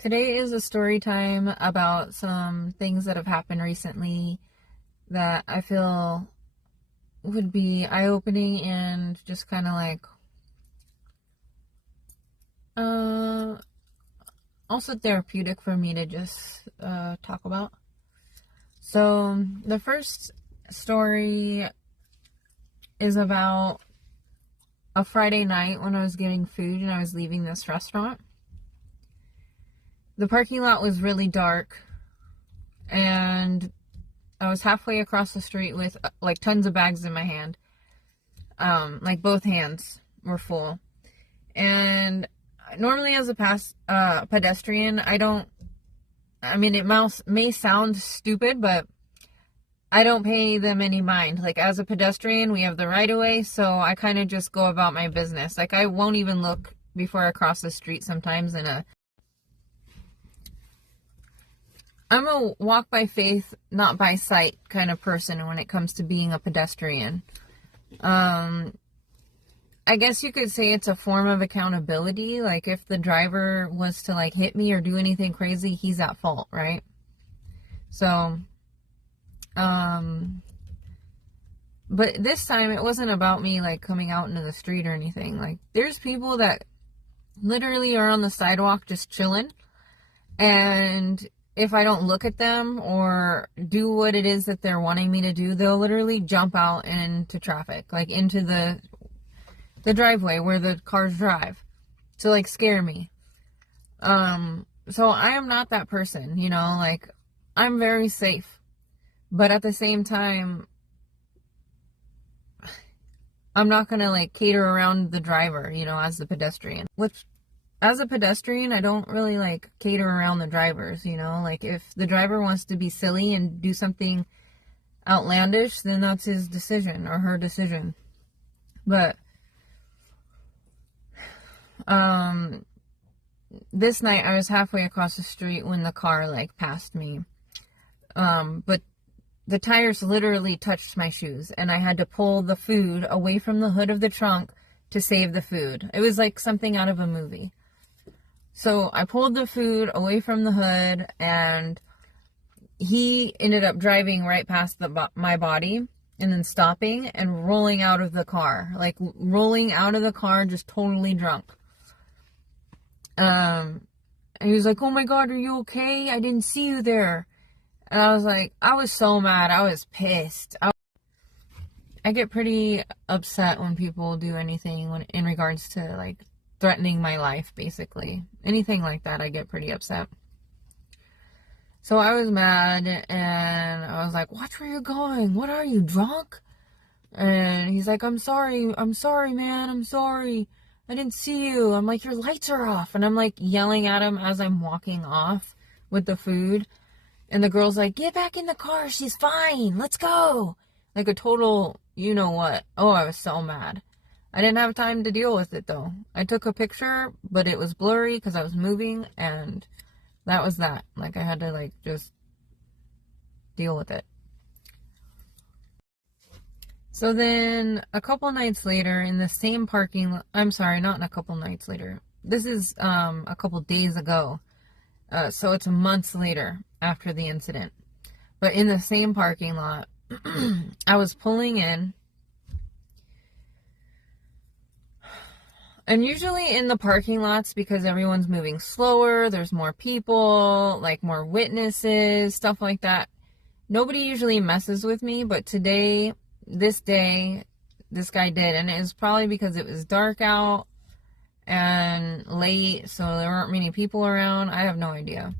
Today is a story time about some things that have happened recently that I feel would be eye-opening and just kind of like uh also therapeutic for me to just talk about. So the first story is about a Friday night when I was getting food and I was leaving this restaurant. The parking lot was really dark and I was halfway across the street with like tons of bags in my hand. Like both hands were full. And normally as a pedestrian, it may sound stupid, but I don't pay them any mind. Like as a pedestrian, we have the right of way, so I kind of just go about my business. Like I won't even look before I cross the street sometimes I'm a walk by faith, not by sight kind of person when it comes to being a pedestrian. I guess you could say it's a form of accountability. Like if the driver was to like hit me or do anything crazy, he's at fault, right? So, but this time it wasn't about me like coming out into the street or anything. Like there's people that literally are on the sidewalk just chilling, and if I don't look at them or do what it is that they're wanting me to do, they'll literally jump out into traffic, like into the driveway where the cars drive, to like scare me. So I am not that person, like I'm very safe, but at the same time, I'm not gonna like cater around the driver, as the pedestrian. Which, as a pedestrian, I don't really like cater around the drivers, like if the driver wants to be silly and do something outlandish, then that's his decision or her decision. But this night I was halfway across the street when the car like passed me. But the tires literally touched my shoes and I had to pull the food away from the hood of the trunk to save the food. It was like something out of a movie. So I pulled the food away from the hood and he ended up driving right past my body and then stopping and rolling out of the car. Like rolling out of the car just totally drunk. And he was like, "Oh my God, are you okay? I didn't see you there." And I was like, I was so mad. I was pissed. I get pretty upset when people do anything in regards to like threatening my life, basically. Anything like that, I get pretty upset. So I was mad and I was like, "Watch where you're going. What are you, drunk?" And he's like, I'm sorry, man. I'm sorry. I didn't see you." I'm like, "Your lights are off." And I'm like yelling at him as I'm walking off with the food. And the girl's like, "Get back in the car. She's fine. Let's go." Like a total, you know what. Oh, I was so mad. I didn't have time to deal with it though. I took a picture, but it was blurry because I was moving, and that was that. Like I had to like just deal with it. So then a couple nights later in the same parking lot, I'm sorry, not in a couple nights later. This is a couple days ago. So it's months later after the incident. But in the same parking lot, I was pulling in. And usually in the parking lots, because everyone's moving slower, there's more people, like more witnesses, stuff like that. Nobody usually messes with me, but this day, this guy did. And it was probably because it was dark out and late, so there weren't many people around. I have no idea.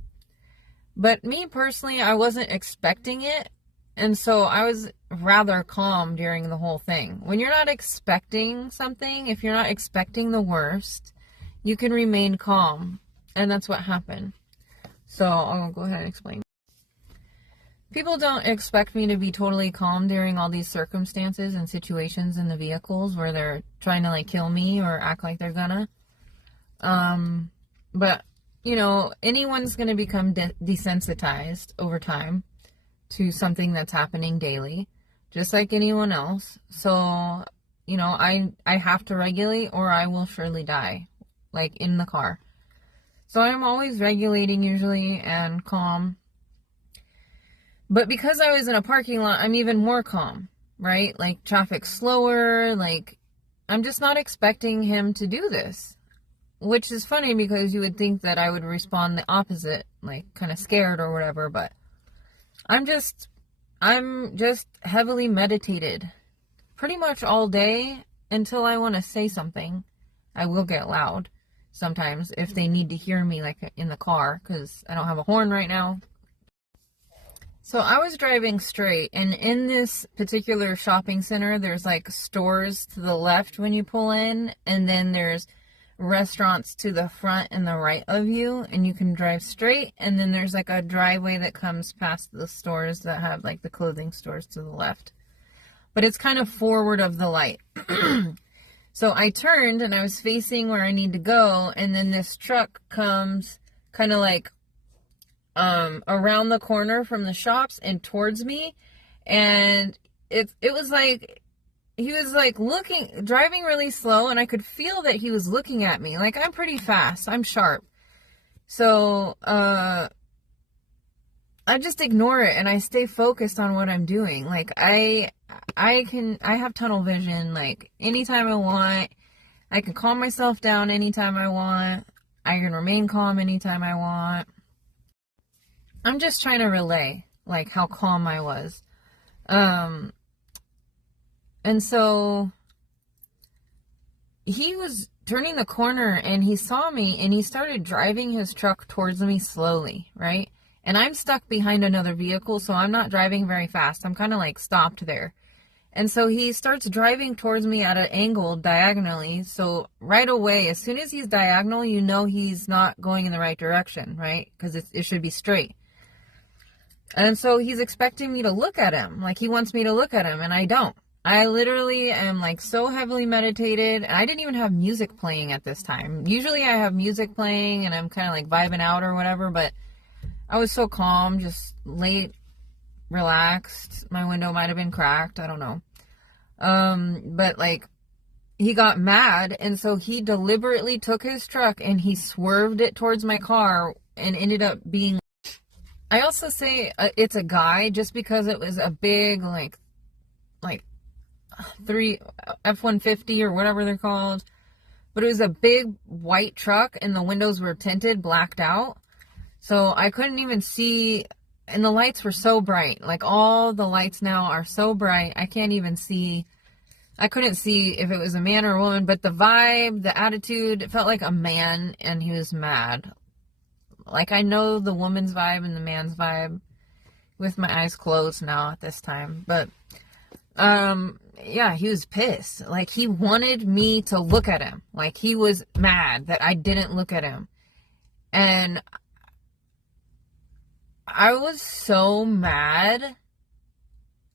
But me personally, I wasn't expecting it, and so I was rather calm during the whole thing. When you're not expecting something, if you're not expecting the worst, you can remain calm, and that's what happened. So I'll go ahead and explain. People don't expect me to be totally calm during all these circumstances and situations in the vehicles where they're trying to like kill me or act like they're gonna. But anyone's gonna become desensitized over time to something that's happening daily, just like anyone else. So, I have to regulate or I will surely die, like in the car. So I'm always regulating usually and calm. But because I was in a parking lot, I'm even more calm, right? Like, traffic's slower, like, I'm just not expecting him to do this. Which is funny because you would think that I would respond the opposite, like, kind of scared or whatever, but I'm just heavily meditated pretty much all day until I want to say something. I will get loud sometimes if they need to hear me, like in the car, because I don't have a horn right now. So I was driving straight, and in this particular shopping center, there's like stores to the left when you pull in, and then there's restaurants to the front and the right of you, and you can drive straight, and then there's like a driveway that comes past the stores that have like the clothing stores to the left. But it's kind of forward of the light. So I turned and I was facing where I need to go, and then this truck comes kind of like around the corner from the shops and towards me, and it was like he was like driving really slow, and I could feel that he was looking at me. Like, I'm pretty fast, I'm sharp, so I just ignore it and I stay focused on what I'm doing. Like, I have tunnel vision. Like, anytime I want, I can calm myself down anytime I want. I can remain calm anytime I want. I'm just trying to relay, like, how calm I was. And so he was turning the corner and he saw me and he started driving his truck towards me slowly, right? And I'm stuck behind another vehicle, so I'm not driving very fast. I'm kind of like stopped there. And so he starts driving towards me at an angle diagonally. So right away, as soon as he's diagonal, you know he's not going in the right direction, right? Because it should be straight. And so he's expecting me to look at him. Like, he wants me to look at him, and I don't. I literally am like so heavily meditated. I didn't even have music playing at this time. Usually I have music playing and I'm kind of like vibing out or whatever, but I was so calm, just late, relaxed. My window might have been cracked. I don't know. But like, he got mad, and so he deliberately took his truck and he swerved it towards my car and ended up being... I also say it's a guy just because it was a big, like 3 F-150 or whatever they're called. But it was a big white truck and the windows were tinted, blacked out. So I couldn't even see, and the lights were so bright. Like, all the lights now are so bright, I can't even see. I couldn't see if it was a man or a woman, but the vibe, the attitude, it felt like a man, and he was mad. Like, I know the woman's vibe and the man's vibe with my eyes closed now at this time. But, yeah, he was pissed. Like, he wanted me to look at him. Like, he was mad that I didn't look at him. And I was so mad,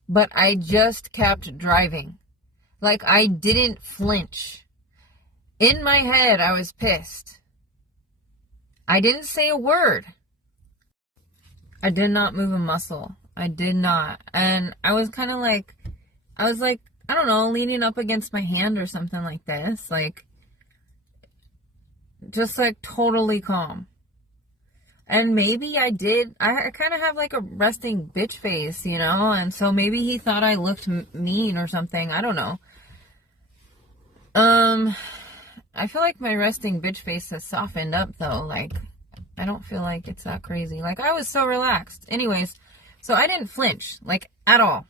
but I just kept driving. Like, I didn't flinch. In my head, I was pissed. I didn't say a word. I did not move a muscle. I did not. And I was kind of like, I don't know, leaning up against my hand or something like this. Like, just like totally calm. And maybe I did. I kind of have like a resting bitch face, you know? And so maybe he thought I looked mean or something. I don't know. I feel like my resting bitch face has softened up though. Like, I don't feel like it's that crazy. Like, I was so relaxed. Anyways, so I didn't flinch, like, at all.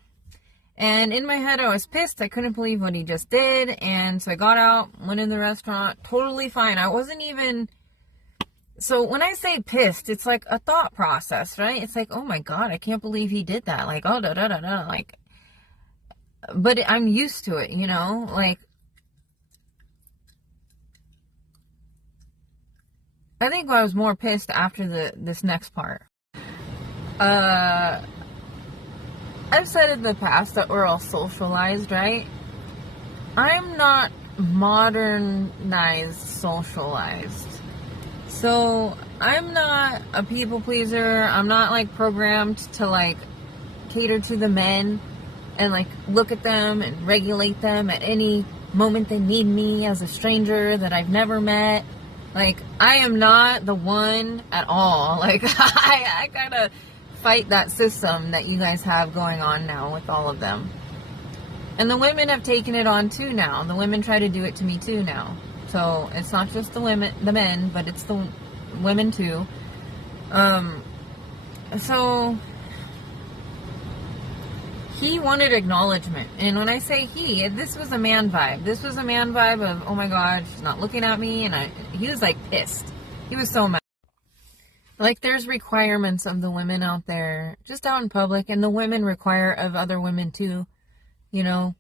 And in my head, I was pissed. I couldn't believe what he just did. And so I got out, went in the restaurant, totally fine. I wasn't even... So when I say pissed, it's like a thought process, right? It's like, oh my God, I can't believe he did that. Like, oh, da da da da. Like, but I'm used to it, you know? Like, I think I was more pissed after this next part. I've said in the past that we're all socialized, right? I'm not modernized socialized. So I'm not a people pleaser. I'm not like programmed to like cater to the men and like look at them and regulate them at any moment they need me as a stranger that I've never met. Like, I am not the one at all. Like, I gotta fight that system that you guys have going on now with all of them. And the women have taken it on too now. The women try to do it to me too now. So it's not just the men, but it's the women too. So he wanted acknowledgement. And when I say he, this was a man vibe. This was a man vibe of, oh my God, she's not looking at me. And he was like pissed. He was so mad. Like, there's requirements of the women out there, just out in public, and the women require of other women too, you know,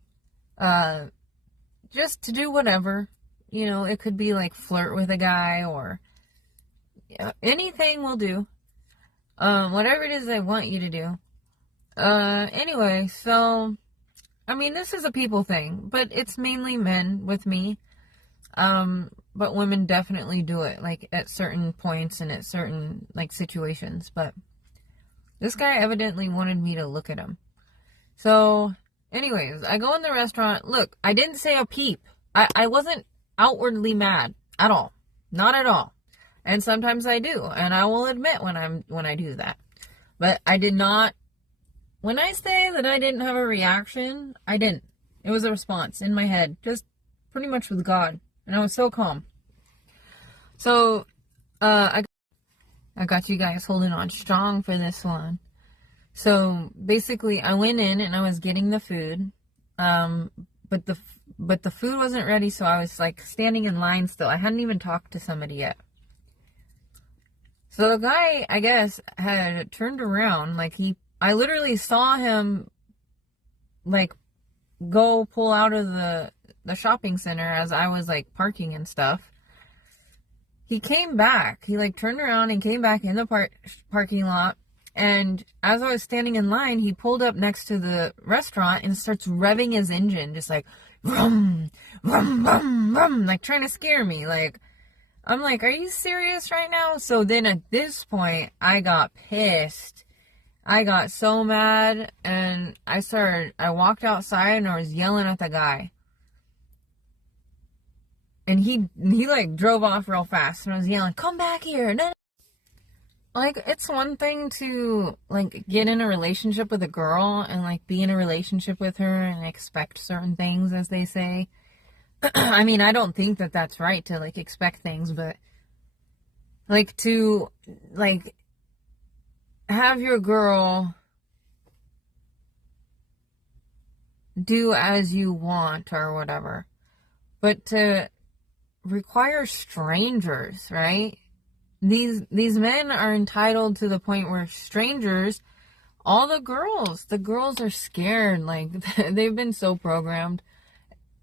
just to do whatever, you know. It could be like flirt with a guy, or anything will do, whatever it is they want you to do. Anyway, so, I mean, this is a people thing, but it's mainly men with me. But women definitely do it, like, at certain points and at certain, like, situations. But this guy evidently wanted me to look at him. So, anyways, I go in the restaurant. Look, I didn't say a peep. I wasn't outwardly mad at all. Not at all. And sometimes I do. And I will admit when I do that. But I did not. When I say that I didn't have a reaction, I didn't. It was a response in my head. Just pretty much with God. And I was so calm. So, I got you guys holding on strong for this one. So, basically, I went in and I was getting the food. But the food wasn't ready, so I was, like, standing in line still. I hadn't even talked to somebody yet. So, the guy, I guess, had turned around. Like, I literally saw him, like, go pull out of the shopping center as I was, like, parking and stuff. He came back. He, like, turned around and came back in the parking lot. And as I was standing in line, he pulled up next to the restaurant and starts revving his engine. Just like, rum, rum, rum, rum. Like, trying to scare me. Like, I'm like, are you serious right now? So then at this point, I got pissed. I got so mad. And I walked outside and I was yelling at the guy. And he like drove off real fast, and I was yelling, come back here. No. Like, it's one thing to, like, get in a relationship with a girl and, like, be in a relationship with her and expect certain things, as they say. I mean, I don't think that that's right to, like, expect things, but, like, to, like, have your girl do as you want or whatever. But to require strangers, right? These men are entitled to the point where strangers, all the girls are scared. Like, they've been so programmed.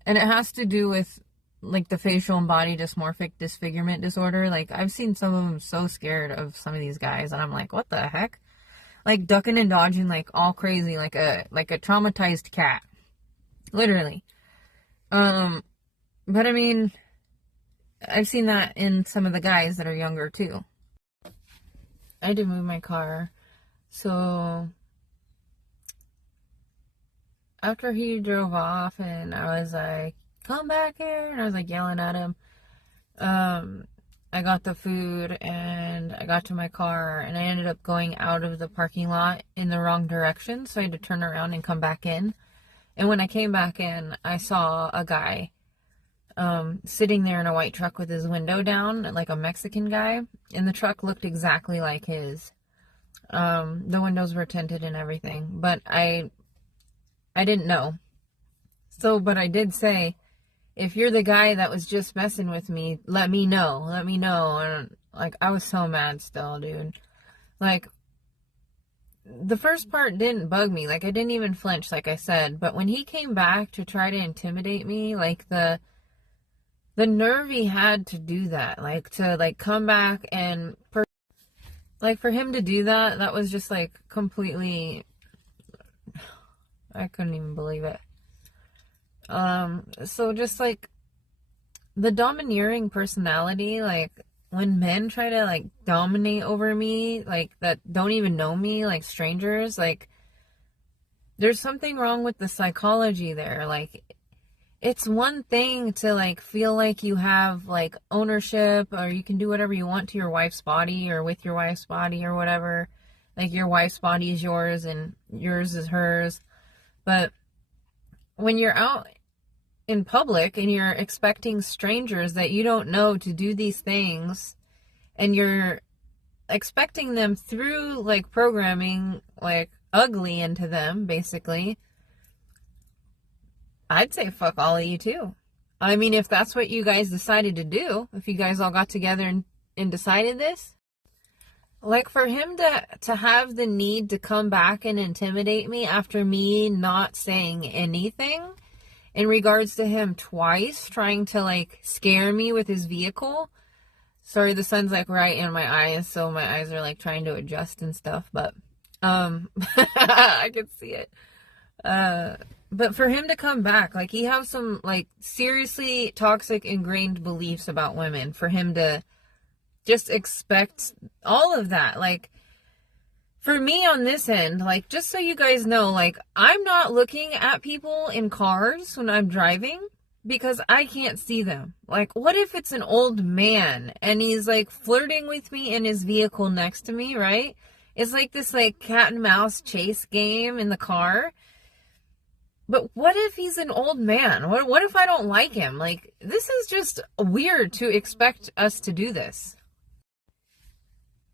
And it has to do with, like, the facial and body dysmorphic disfigurement disorder. Like, I've seen some of them so scared of some of these guys, and I'm like, what the heck? Like, ducking and dodging, like, all crazy, like a traumatized cat. Literally. But I mean, I've seen that in some of the guys that are younger too. I had to move my car. So after he drove off and I was like, come back here, and I was like yelling at him, I got the food and I got to my car, and I ended up going out of the parking lot in the wrong direction, so I had to turn around and come back in. And when I came back in, I saw a guy sitting there in a white truck with his window down, like a Mexican guy, and the truck looked exactly like his. The windows were tinted and everything, but I didn't know. So, but I did say, if you're the guy that was just messing with me, let me know. And, like, I was so mad still, dude. Like, the first part didn't bug me. Like, I didn't even flinch, like I said. But when he came back to try to intimidate me, like, the nerve he had to do that, like, to, like, come back and, like, for him to do that, that was just, like, completely, I couldn't even believe it. So just, like, the domineering personality, like, when men try to, like, dominate over me, like, that don't even know me, like, strangers, like, there's something wrong with the psychology there. Like, it's one thing to like feel like you have like ownership, or you can do whatever you want to your wife's body or with your wife's body or whatever. Like your wife's body is yours and yours is hers. But when you're out in public and you're expecting strangers that you don't know to do these things, and you're expecting them through like programming like ugly into them, basically, I'd say fuck all of you too. I mean, if that's what you guys decided to do, if you guys all got together and decided this, like for him to have the need to come back and intimidate me after me not saying anything in regards to him twice trying to like scare me with his vehicle. Sorry, the sun's like right in my eyes, so my eyes are like trying to adjust and stuff, but I can see it. But for him to come back, like he has some like seriously toxic ingrained beliefs about women, for him to just expect all of that. Like for me on this end, like just so you guys know, like I'm not looking at people in cars when I'm driving because I can't see them. Like what if it's an old man and he's like flirting with me in his vehicle next to me, right? It's like this like cat and mouse chase game in the car. But what if he's an old man? What if I don't like him? Like, this is just weird to expect us to do this.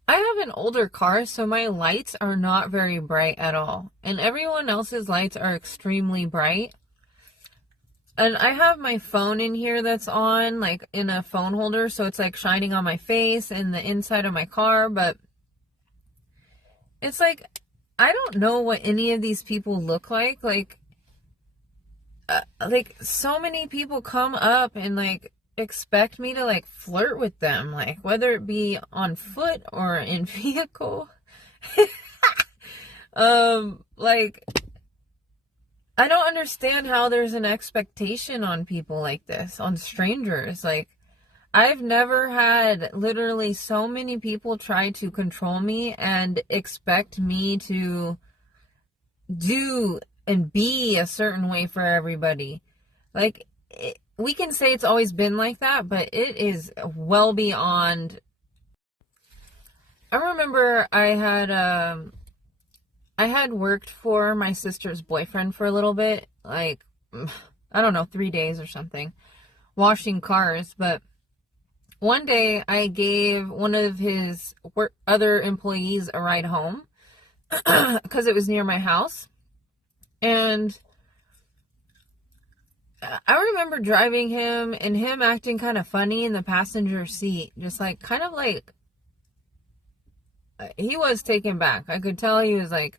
I have an older car, so my lights are not very bright at all. And everyone else's lights are extremely bright. And I have my phone in here that's on, like, in a phone holder, so it's, like, shining on my face and the inside of my car. But it's like, I don't know what any of these people look like. Like so many people come up and like expect me to like flirt with them, like whether it be on foot or in vehicle. Like I don't understand how there's an expectation on people like this, on strangers. Like I've never had literally so many people try to control me and expect me to do and be a certain way for everybody. Like, we can say it's always been like that, but it is well beyond. I remember I had worked for my sister's boyfriend for a little bit, like, I don't know, 3 days or something, washing cars. But one day I gave one of his other employees a ride home because it was near my house. And I remember driving him and him acting kind of funny in the passenger seat. Just like, kind of like, he was taken back. I could tell he was like,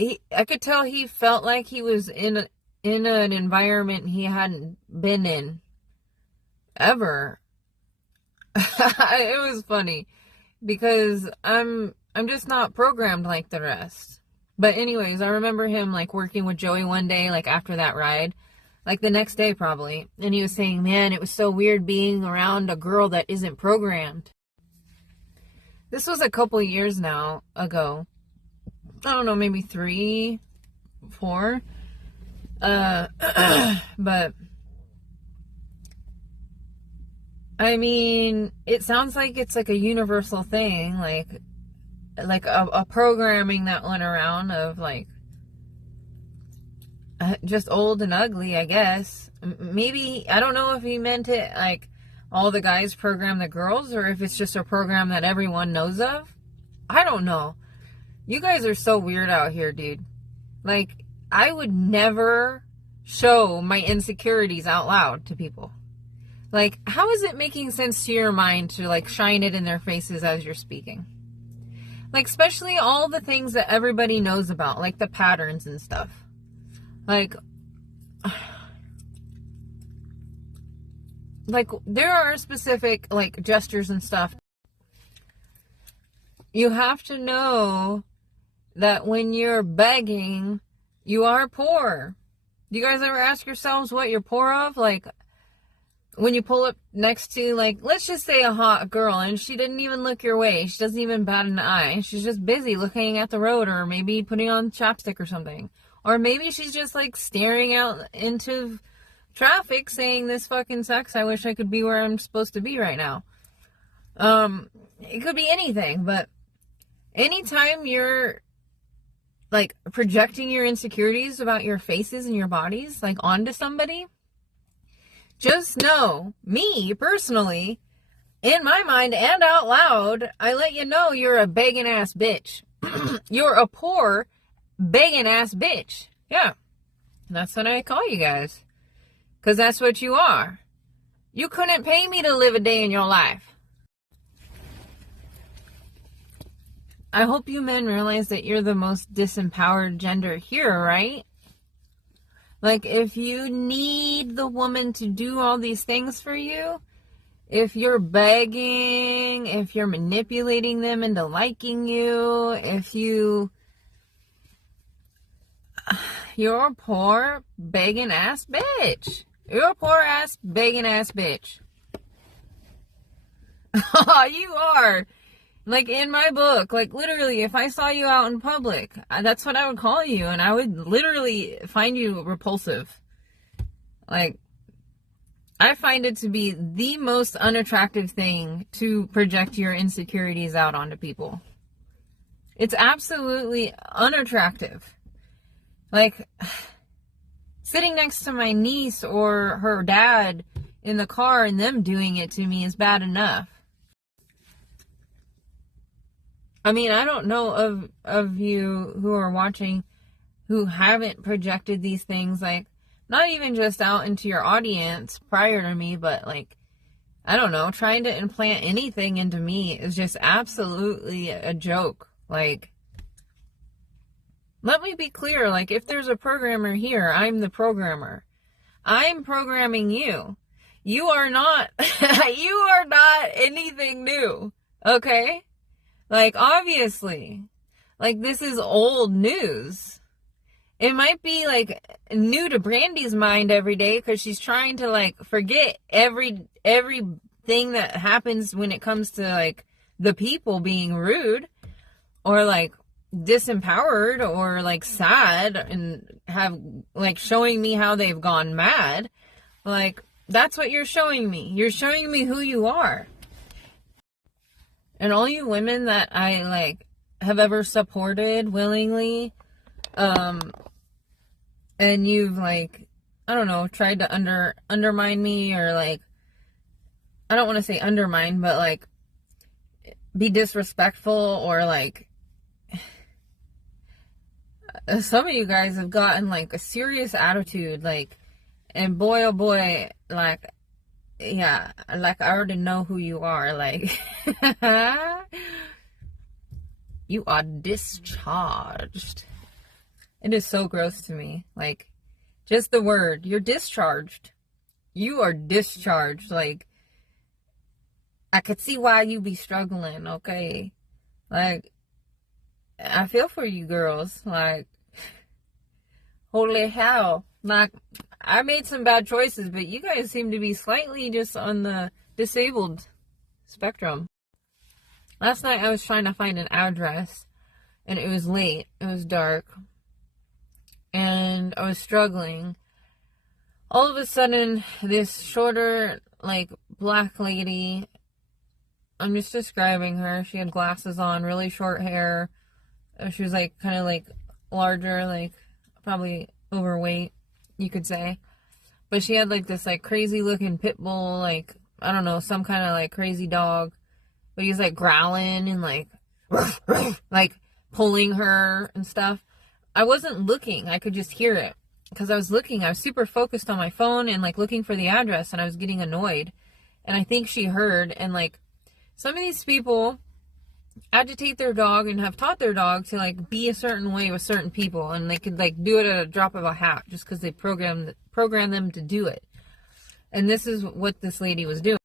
I could tell he felt like he was in an environment he hadn't been in ever. It was funny because I'm just not programmed like the rest. But anyways, I remember him like working with Joey one day, like after that ride, like the next day probably. And he was saying, man, it was so weird being around a girl that isn't programmed. This was a couple years now ago. I don't know, maybe 3, 4. But I mean, it sounds like it's like a universal thing, like a programming that went around of like just old and ugly, I guess. Maybe, I don't know if he meant it like all the guys program the girls, or if it's just a program that everyone knows of. I don't know. You guys are so weird out here, dude. Like, I would never show my insecurities out loud to people. Like, how is it making sense to your mind to like shine it in their faces as you're speaking? Like, especially all the things that everybody knows about, like the patterns and stuff. Like, there are specific, like, gestures and stuff. You have to know that when you're begging, you are poor. Do you guys ever ask yourselves what you're poor of? Like, when you pull up next to, like, let's just say a hot girl and she didn't even look your way. She doesn't even bat an eye. She's just busy looking at the road, or maybe putting on chapstick or something. Or maybe she's just, like, staring out into traffic saying this fucking sucks. I wish I could be where I'm supposed to be right now. It could be anything, but anytime you're like projecting your insecurities about your faces and your bodies like onto somebody, just know, me personally, in my mind and out loud, I let you know you're a begging ass bitch. You're a poor begging ass bitch. Yeah. That's what I call you guys. Because that's what you are. You couldn't pay me to live a day in your life. I hope you men realize that you're the most disempowered gender here, right? Like, if you need the woman to do all these things for you, if you're begging, if you're manipulating them into liking you, you're a poor begging ass bitch. You're a poor ass begging ass bitch. You are. Like, in my book, like, literally, if I saw you out in public, that's what I would call you, and I would literally find you repulsive. Like, I find it to be the most unattractive thing to project your insecurities out onto people. It's absolutely unattractive. Like, sitting next to my niece or her dad in the car and them doing it to me is bad enough. I mean, I don't know of you who are watching who haven't projected these things, like, not even just out into your audience prior to me, but, like, I don't know, trying to implant anything into me is just absolutely a joke. Like, let me be clear, like, if there's a programmer here, I'm the programmer. I'm programming you. You are not, you are not anything new, okay? Like, obviously, like, this is old news. It might be, like, new to Brandy's mind every day because she's trying to, like, forget everything that happens when it comes to, like, the people being rude or, like, disempowered or, like, sad and have, like, showing me how they've gone mad. Like, that's what you're showing me. You're showing me who you are. And all you women that I, like, have ever supported willingly, and you've, like, I don't know, tried to undermine me or, like, I don't want to say undermine, but, like, be disrespectful or, like, some of you guys have gotten, like, a serious attitude, like, and boy, oh boy, like, yeah, like, I already know who you are, like, you are discharged. It is so gross to me, like, just the word, you're discharged. You are discharged, like, I could see why you be struggling, okay? Like, I feel for you girls, like, holy hell, like, I made some bad choices, but you guys seem to be slightly just on the disabled spectrum. Last night I was trying to find an address, and it was late, it was dark, and I was struggling. All of a sudden, this shorter, like, black lady, I'm just describing her, she had glasses on, really short hair, she was, like, kind of, like, larger, like, probably overweight, you could say. But she had, like, this, like, crazy looking pit bull, like, I don't know, some kind of, like, crazy dog. But he's, like, growling and, like, like, pulling her and stuff. I wasn't looking. I could just hear it. Because I was super focused on my phone and, like, looking for the address, and I was getting annoyed. And I think she heard, and, like, some of these people agitate their dog and have taught their dog to, like, be a certain way with certain people, and they could, like, do it at a drop of a hat just because they program them to do it. And this is what this lady was doing.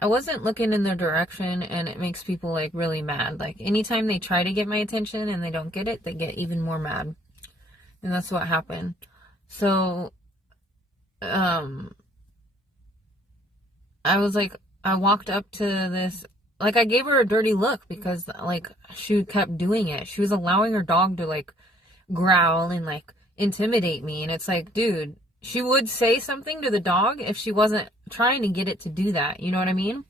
I wasn't looking in their direction, and it makes people, like, really mad. Like, anytime they try to get my attention and they don't get it, they get even more mad. And that's what happened. So, I was like, I walked up to this, like, I gave her a dirty look because, like, she kept doing it. She was allowing her dog to, like, growl and, like, intimidate me. And it's like, dude, she would say something to the dog if she wasn't trying to get it to do that. You know what I mean?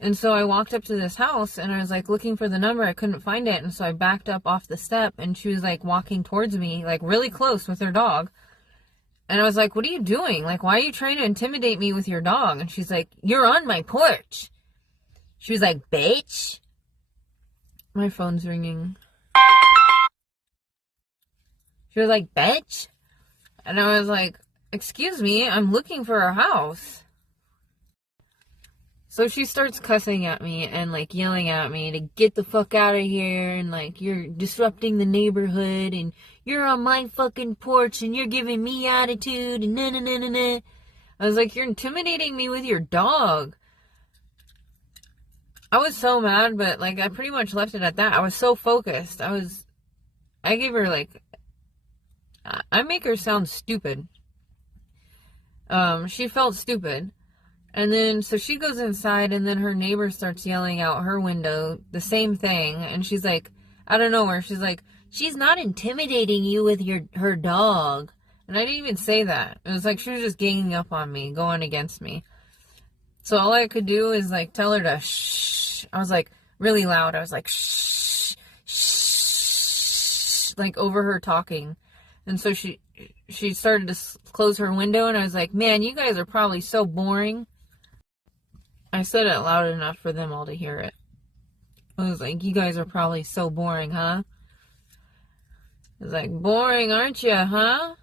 And so I walked up to this house and I was like looking for the number. I couldn't find it. And so I backed up off the step and she was like walking towards me, like really close with her dog. And I was like, what are you doing? Like, why are you trying to intimidate me with your dog? And she's like, you're on my porch. She was like, bitch. My phone's ringing. She was like, bitch. And I was like, excuse me, I'm looking for a house. So she starts cussing at me and like yelling at me to get the fuck out of here and like you're disrupting the neighborhood and you're on my fucking porch and you're giving me attitude and na na na na na. I was like, you're intimidating me with your dog. I was so mad, but like I pretty much left it at that. I was so focused. I gave her like, I make her sound stupid. She felt stupid. And then, so she goes inside, and then her neighbor starts yelling out her window the same thing. And she's like, out of nowhere, she's like, she's not intimidating you with her dog. And I didn't even say that. It was like she was just ganging up on me, going against me. So all I could do is like tell her to shh. I was like really loud. I was like shh, shh, like over her talking. And so she started to close her window, and I was like, man, you guys are probably so boring. I said it loud enough for them all to hear it. I was like, you guys are probably so boring, huh? I was like, boring, aren't you, huh?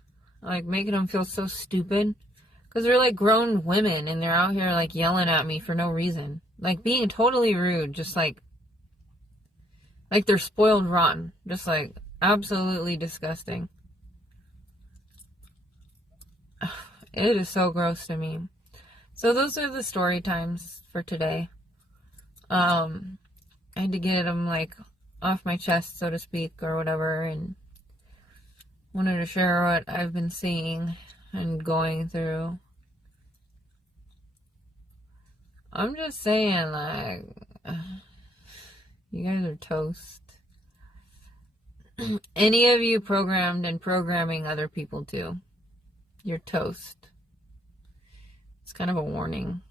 Like, making them feel so stupid. Because they're, like, grown women, and they're out here, like, yelling at me for no reason. Like, being totally rude, just, like they're spoiled rotten. Just, like, absolutely disgusting. It is so gross to me. So those are the story times for today. I had to get them like off my chest, so to speak, or whatever, and wanted to share what I've been seeing and going through. I'm just saying, like, you guys are toast. Any of you programmed and programming other people too, you're toast. It's kind of a warning.